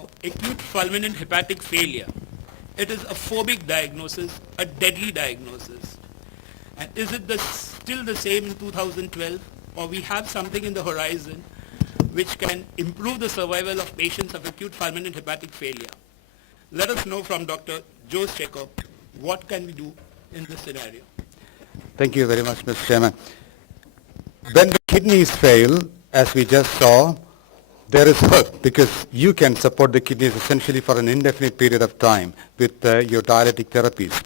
Now, acute fulminant hepatic failure, it is a phobic diagnosis, a deadly diagnosis. And is it still the same in 2012, or we have something in the horizon which can improve the survival of patients of acute fulminant hepatic failure? Let us know from Dr. Jose Jacob, what can we do in this scenario? Thank you very much, Mr. Chairman. When the kidneys fail, as we just saw, there is hope because you can support the kidneys essentially for an indefinite period of time with your dialytic therapies.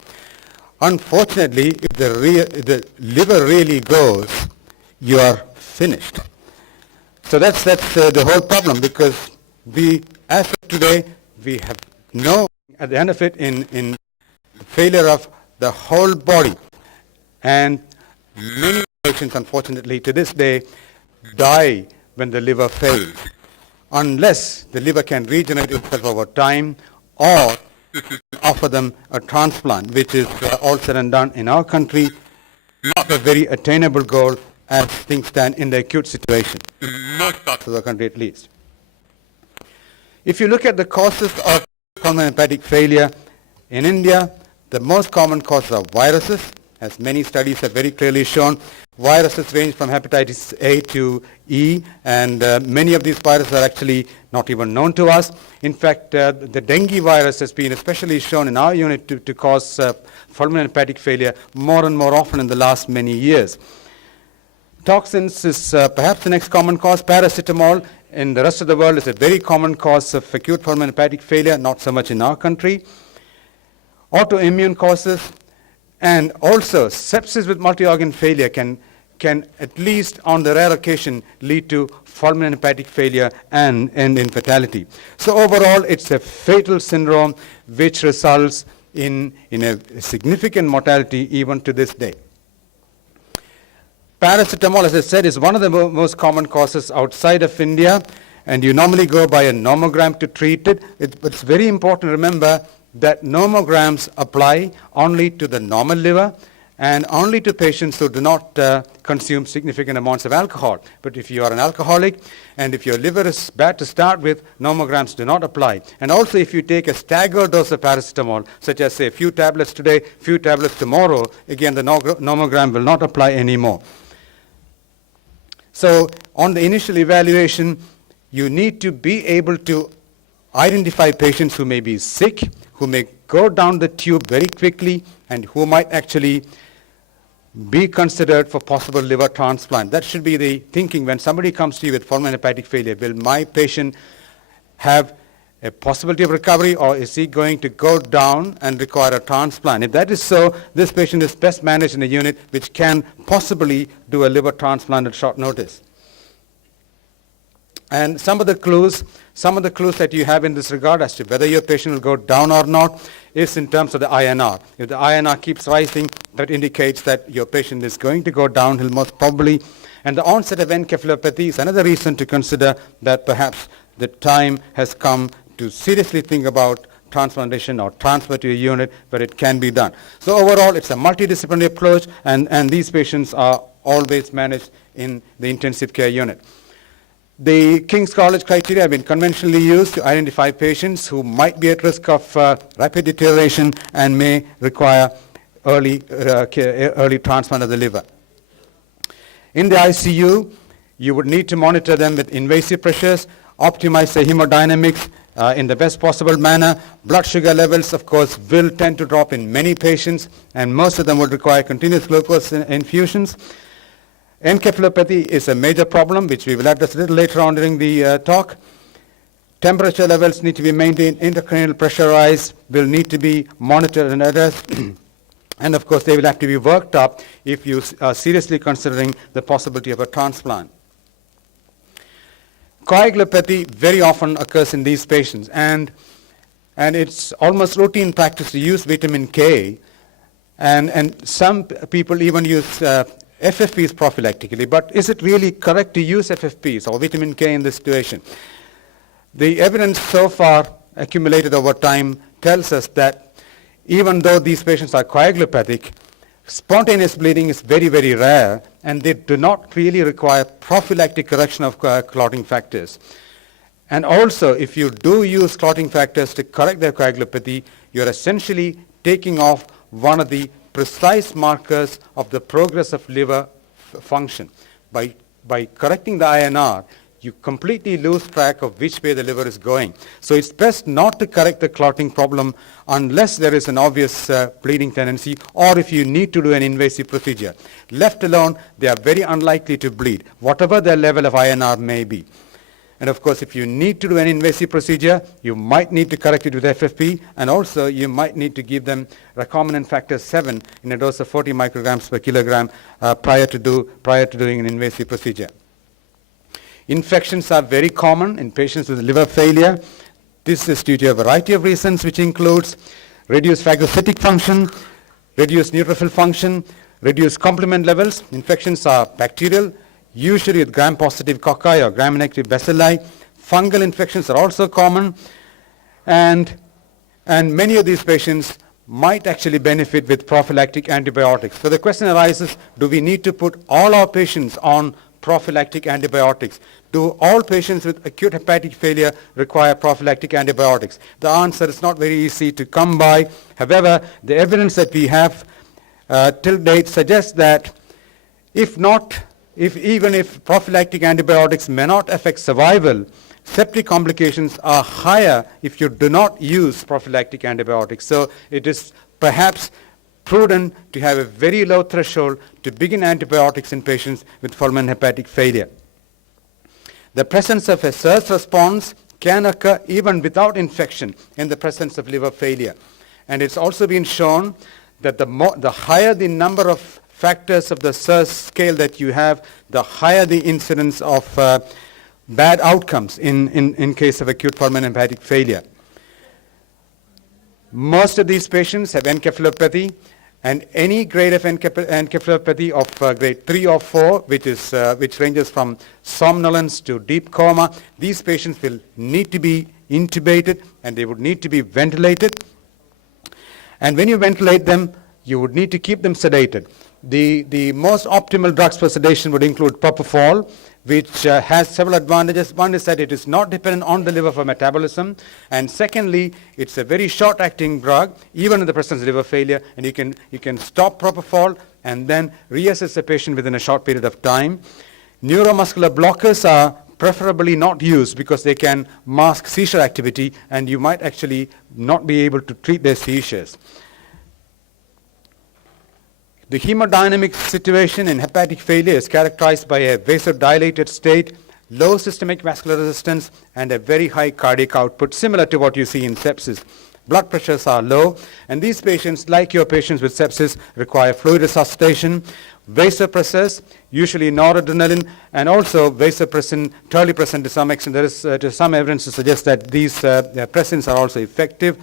Unfortunately, if the liver really goes, you are finished. So that's the whole problem, because as of today, we have no at the end of it in failure of the whole body. And many patients, unfortunately, to this day, die when the liver fails, unless the liver can regenerate itself over time, or offer them a transplant, which is all said and done in our country, not a very attainable goal as things stand in the acute situation, in most parts of the country at least. If you look at the causes of pulmonary hepatic failure in India, the most common causes are viruses, as many studies have very clearly shown. Viruses range from hepatitis A to E, and many of these viruses are actually not even known to us. In fact, the dengue virus has been especially shown in our unit to cause fulminant hepatic failure more and more often in the last many years. Toxins is perhaps the next common cause. Paracetamol in the rest of the world is a very common cause of acute fulminant hepatic failure, not so much in our country. Autoimmune causes, and also sepsis with multi-organ failure can at least on the rare occasion lead to fulminant hepatic failure and end in fatality. So overall, it's a fatal syndrome which results in a significant mortality even to this day. Paracetamol, as I said, is one of the most common causes outside of India, and you normally go by a nomogram to treat it. It's very important to remember that nomograms apply only to the normal liver and only to patients who do not consume significant amounts of alcohol. But if you are an alcoholic and if your liver is bad to start with, nomograms do not apply. And also if you take a staggered dose of paracetamol, such as say a few tablets today, few tablets tomorrow, again the nomogram will not apply anymore. So on the initial evaluation, you need to be able to identify patients who may be sick, who may go down the tube very quickly, and who might actually be considered for possible liver transplant. That should be the thinking when somebody comes to you with fulminant hepatic failure. Will my patient have a possibility of recovery, or is he going to go down and require a transplant? If that is so, this patient is best managed in a unit which can possibly do a liver transplant at short notice. And some of the clues that you have in this regard as to whether your patient will go down or not is in terms of the INR. If the INR keeps rising, that indicates that your patient is going to go downhill most probably. And the onset of encephalopathy is another reason to consider that perhaps the time has come to seriously think about transplantation or transfer to a unit where it can be done. So overall, it's a multidisciplinary approach, and these patients are always managed in the intensive care unit. The King's College criteria have been conventionally used to identify patients who might be at risk of rapid deterioration and may require early transplant of the liver. In the ICU, you would need to monitor them with invasive pressures, optimize the hemodynamics in the best possible manner. Blood sugar levels, of course, will tend to drop in many patients, and most of them would require continuous glucose infusions. Encephalopathy is a major problem, which we will address a little later on during the talk. Temperature levels need to be maintained, intracranial pressure rise will need to be monitored and addressed. And of course, they will have to be worked up if you are seriously considering the possibility of a transplant. Coagulopathy very often occurs in these patients, and it's almost routine practice to use vitamin K, and some people even use FFPs prophylactically. But is it really correct to use FFPs or vitamin K in this situation? The evidence so far accumulated over time tells us that even though these patients are coagulopathic, spontaneous bleeding is very, very rare, and they do not really require prophylactic correction of clotting factors. And also, if you do use clotting factors to correct their coagulopathy, you're essentially taking off one of the precise markers of the progress of liver function. By correcting the INR, you completely lose track of which way the liver is going. So it's best not to correct the clotting problem unless there is an obvious bleeding tendency or if you need to do an invasive procedure. Left alone, they are very unlikely to bleed, whatever their level of INR may be. And of course, if you need to do an invasive procedure, you might need to correct it with FFP, and also you might need to give them recombinant factor 7 in a dose of 40 micrograms per kilogram prior to doing an invasive procedure. Infections are very common in patients with liver failure. This is due to a variety of reasons, which includes reduced phagocytic function, reduced neutrophil function, reduced complement levels. Infections are bacterial, usually with gram-positive cocci or gram-negative bacilli. Fungal infections are also common, and many of these patients might actually benefit with prophylactic antibiotics. So the question arises, do we need to put all our patients on prophylactic antibiotics? Do all patients with acute hepatic failure require prophylactic antibiotics? The answer is not very easy to come by. However, the evidence that we have till date suggests that even if prophylactic antibiotics may not affect survival, septic complications are higher if you do not use prophylactic antibiotics. So it is perhaps prudent to have a very low threshold to begin antibiotics in patients with fulminant hepatic failure. The presence of a SIRS response can occur even without infection in the presence of liver failure. And it's also been shown that the higher the number of factors of the SIRS scale that you have, the higher the incidence of bad outcomes in case of acute fulminant hepatic failure. Most of these patients have encephalopathy, and any grade of encephalopathy of grade 3 or 4, which ranges from somnolence to deep coma, these patients will need to be intubated and they would need to be ventilated. And when you ventilate them, you would need to keep them sedated. The most optimal drugs for sedation would include propofol, which has several advantages. One is that it is not dependent on the liver for metabolism, and secondly, it's a very short-acting drug, even in the presence of liver failure, and you can stop propofol and then reassess the patient within a short period of time. Neuromuscular blockers are preferably not used because they can mask seizure activity, and you might actually not be able to treat their seizures. The hemodynamic situation in hepatic failure is characterized by a vasodilated state, low systemic vascular resistance, and a very high cardiac output, similar to what you see in sepsis. Blood pressures are low, and these patients, like your patients with sepsis, require fluid resuscitation. Vasopressors, usually noradrenaline, and also vasopressin, terlipressin to some extent. There is some evidence to suggest that these pressins are also effective.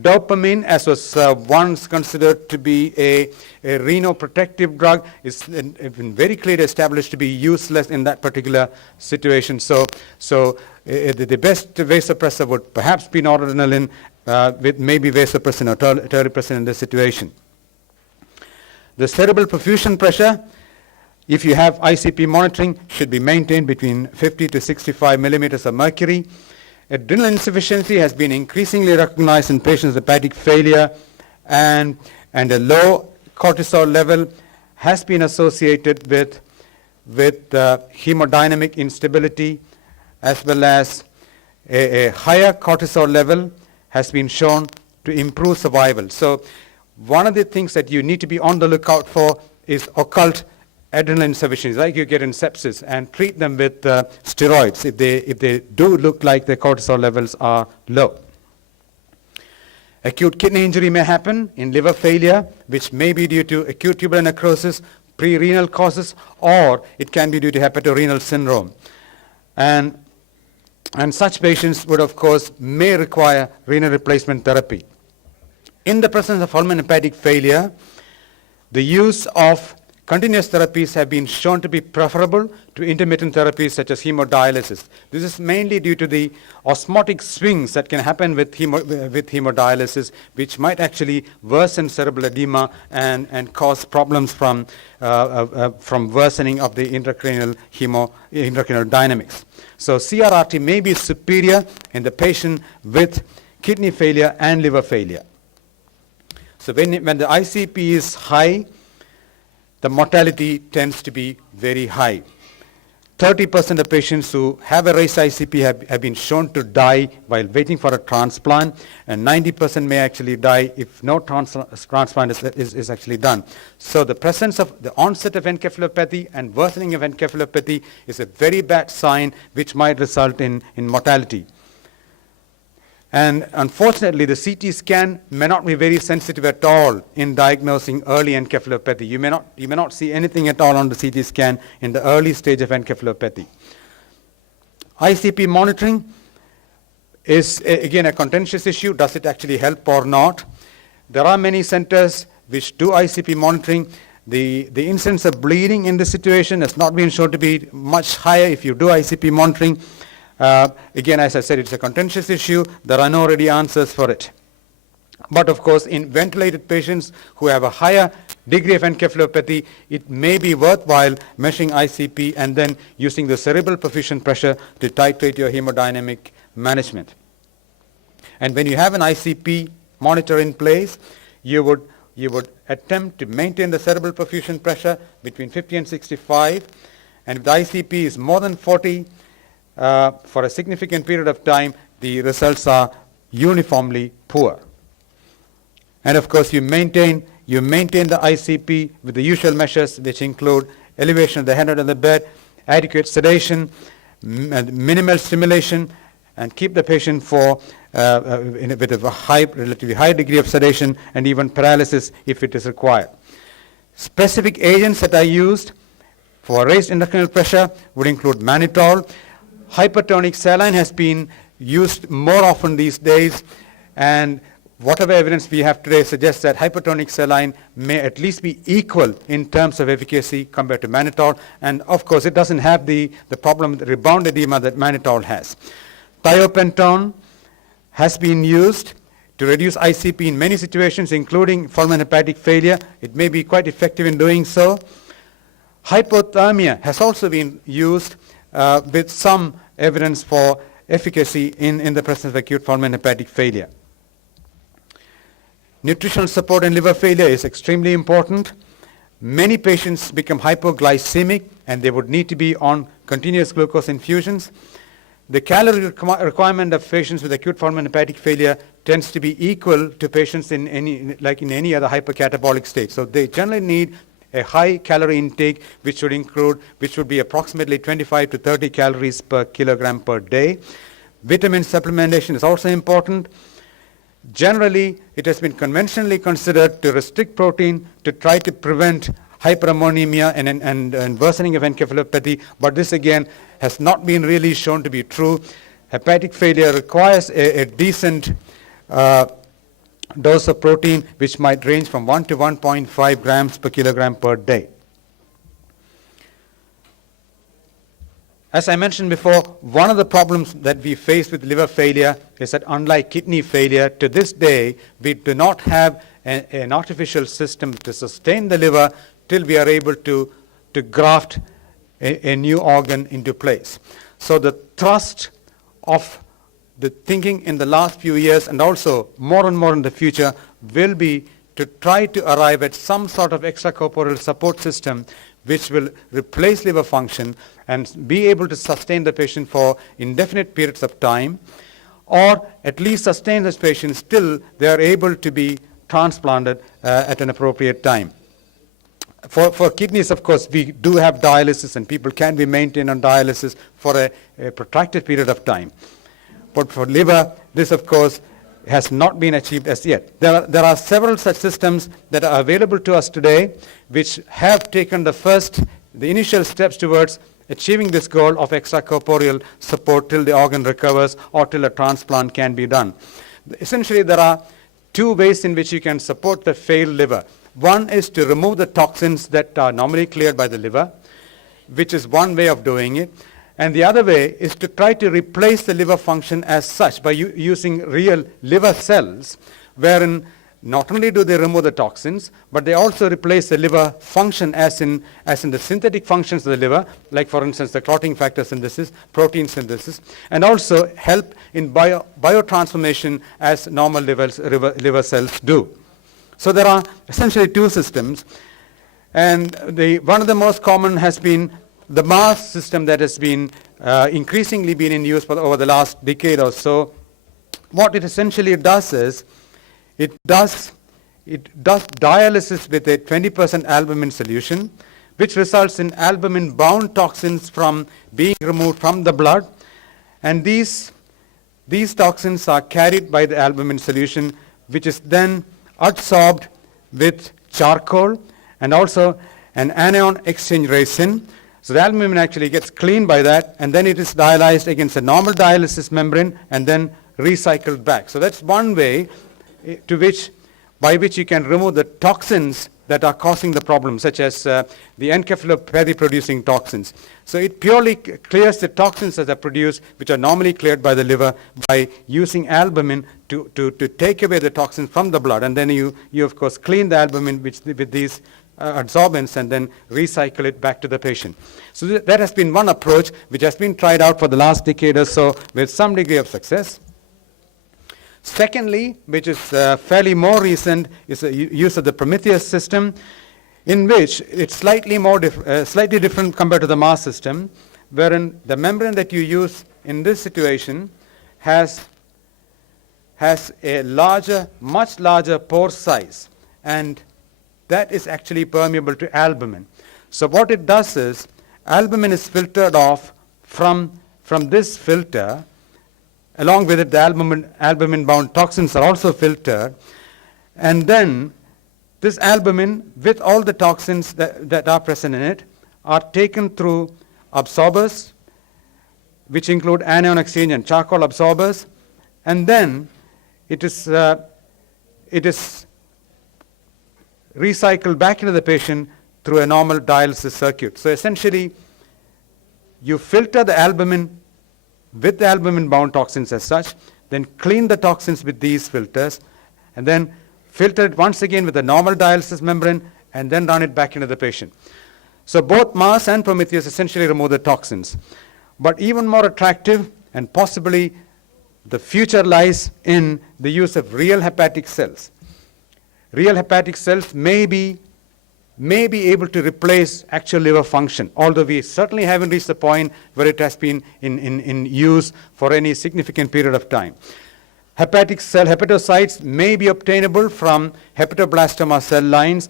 Dopamine, as was once considered to be a renoprotective drug, is been very clearly established to be useless in that particular situation. So the best vasopressor would perhaps be noradrenaline with maybe vasopressin or terlipressin in this situation. The cerebral perfusion pressure, if you have ICP monitoring, should be maintained between 50 to 65 millimeters of mercury. Adrenal insufficiency has been increasingly recognized in patients with hepatic failure, and a low cortisol level has been associated with hemodynamic instability, as well as a higher cortisol level has been shown to improve survival. So one of the things that you need to be on the lookout for is occult adrenal insufficiency, like you get in sepsis, and treat them with steroids if they do look like their cortisol levels are low. Acute kidney injury may happen in liver failure, which may be due to acute tubular necrosis, pre-renal causes, or it can be due to hepatorenal syndrome. And such patients would, of course, may require renal replacement therapy. In the presence of fulminant hepatic failure, the use of Continuous therapies have been shown to be preferable to intermittent therapies such as hemodialysis. This is mainly due to the osmotic swings that can happen with hemodialysis, which might actually worsen cerebral edema and cause problems from worsening of the intracranial dynamics. So CRRT may be superior in the patient with kidney failure and liver failure. So when the ICP is high, the mortality tends to be very high. 30% of patients who have a raised ICP have been shown to die while waiting for a transplant, and 90% may actually die if no transplant is actually done. So the presence of the onset of encephalopathy and worsening of encephalopathy is a very bad sign which might result in mortality. And unfortunately, the CT scan may not be very sensitive at all in diagnosing early encephalopathy. You may not see anything at all on the CT scan in the early stage of encephalopathy. ICP monitoring is, again, a contentious issue. Does it actually help or not? There are many centers which do ICP monitoring. The incidence of bleeding in this situation has not been shown to be much higher if you do ICP monitoring. Again, as I said, it's a contentious issue. There are no ready answers for it. But of course, in ventilated patients who have a higher degree of encephalopathy, it may be worthwhile measuring ICP and then using the cerebral perfusion pressure to titrate your hemodynamic management. And when you have an ICP monitor in place, you would attempt to maintain the cerebral perfusion pressure between 50 and 65. And if the ICP is more than 40, for a significant period of time, the results are uniformly poor. And of course, you maintain the ICP with the usual measures, which include elevation of the head out of the bed, adequate sedation, minimal stimulation, and keep the patient with a relatively high degree of sedation and even paralysis if it is required. Specific agents that are used for raised intracranial pressure would include mannitol. Hypertonic saline has been used more often these days, and whatever evidence we have today suggests that hypertonic saline may at least be equal in terms of efficacy compared to mannitol, and of course it doesn't have the problem with rebound edema that mannitol has. Thiopentone has been used to reduce ICP in many situations, including pulmonohepatic failure. It may be quite effective in doing so. Hypothermia has also been used with some evidence for efficacy in the presence of acute pulmonohepatic failure. Nutritional support in liver failure is extremely important. Many patients become hypoglycemic and they would need to be on continuous glucose infusions. The calorie requirement of patients with acute pulmonohepatic failure tends to be equal to patients in any other hypercatabolic state. So they generally need a high calorie intake, which would be approximately 25 to 30 calories per kilogram per day. Vitamin supplementation is also important. Generally, it has been conventionally considered to restrict protein to try to prevent hyperammonemia and worsening of encephalopathy, but this again has not been really shown to be true. Hepatic failure requires a decent dose of protein, which might range from 1 to 1.5 grams per kilogram per day. As I mentioned before, one of the problems that we face with liver failure is that unlike kidney failure, to this day, we do not have an artificial system to sustain the liver till we are able to graft a new organ into place. So the thrust of the thinking in the last few years, and also more and more in the future, will be to try to arrive at some sort of extracorporeal support system which will replace liver function and be able to sustain the patient for indefinite periods of time, or at least sustain this patient till they are able to be transplanted at an appropriate time. For kidneys, of course, we do have dialysis, and people can be maintained on dialysis for a protracted period of time. But for liver, this, of course, has not been achieved as yet. There are several such systems that are available to us today, which have taken the initial steps towards achieving this goal of extracorporeal support till the organ recovers or till a transplant can be done. Essentially, there are two ways in which you can support the failed liver. One is to remove the toxins that are normally cleared by the liver, which is one way of doing it. And the other way is to try to replace the liver function as such by using real liver cells, wherein not only do they remove the toxins, but they also replace the liver function as in the synthetic functions of the liver, like for instance the clotting factor synthesis, protein synthesis, and also help in biotransformation as normal liver cells do. So there are essentially two systems, and one of the most common has been the mass system that has been increasingly been in use over the last decade or so. What it essentially does is it does dialysis with a 20% albumin solution, which results in albumin-bound toxins from being removed from the blood, and these toxins are carried by the albumin solution, which is then adsorbed with charcoal and also an anion exchange resin. So the albumin actually gets cleaned by that, and then it is dialyzed against a normal dialysis membrane and then recycled back. So that's one way by which you can remove the toxins that are causing the problem, such as the encephalopathy-producing toxins. So it purely clears the toxins that are produced, which are normally cleared by the liver, by using albumin to take away the toxins from the blood. And then you of course clean the albumin with these adsorbents and then recycle it back to the patient. So that has been one approach which has been tried out for the last decade or so with some degree of success. Secondly, which is fairly more recent, is the use of the Prometheus system, in which it's slightly different compared to the mass system, wherein the membrane that you use in this situation has a much larger pore size, and that is actually permeable to albumin. So what it does is, albumin is filtered off from this filter. Along with it, the albumin-bound toxins are also filtered, and then this albumin, with all the toxins that are present in it, are taken through absorbers, which include anion exchange and charcoal absorbers, and then it is recycled back into the patient through a normal dialysis circuit. So essentially, you filter the albumin with the albumin-bound toxins as such, then clean the toxins with these filters, and then filter it once again with a normal dialysis membrane, and then run it back into the patient. So both MAS and Prometheus essentially remove the toxins. But even more attractive, and possibly the future lies in the use of real hepatic cells. Real hepatic cells may be able to replace actual liver function, although we certainly haven't reached the point where it has been in use for any significant period of time. Hepatic cell hepatocytes may be obtainable from hepatoblastoma cell lines,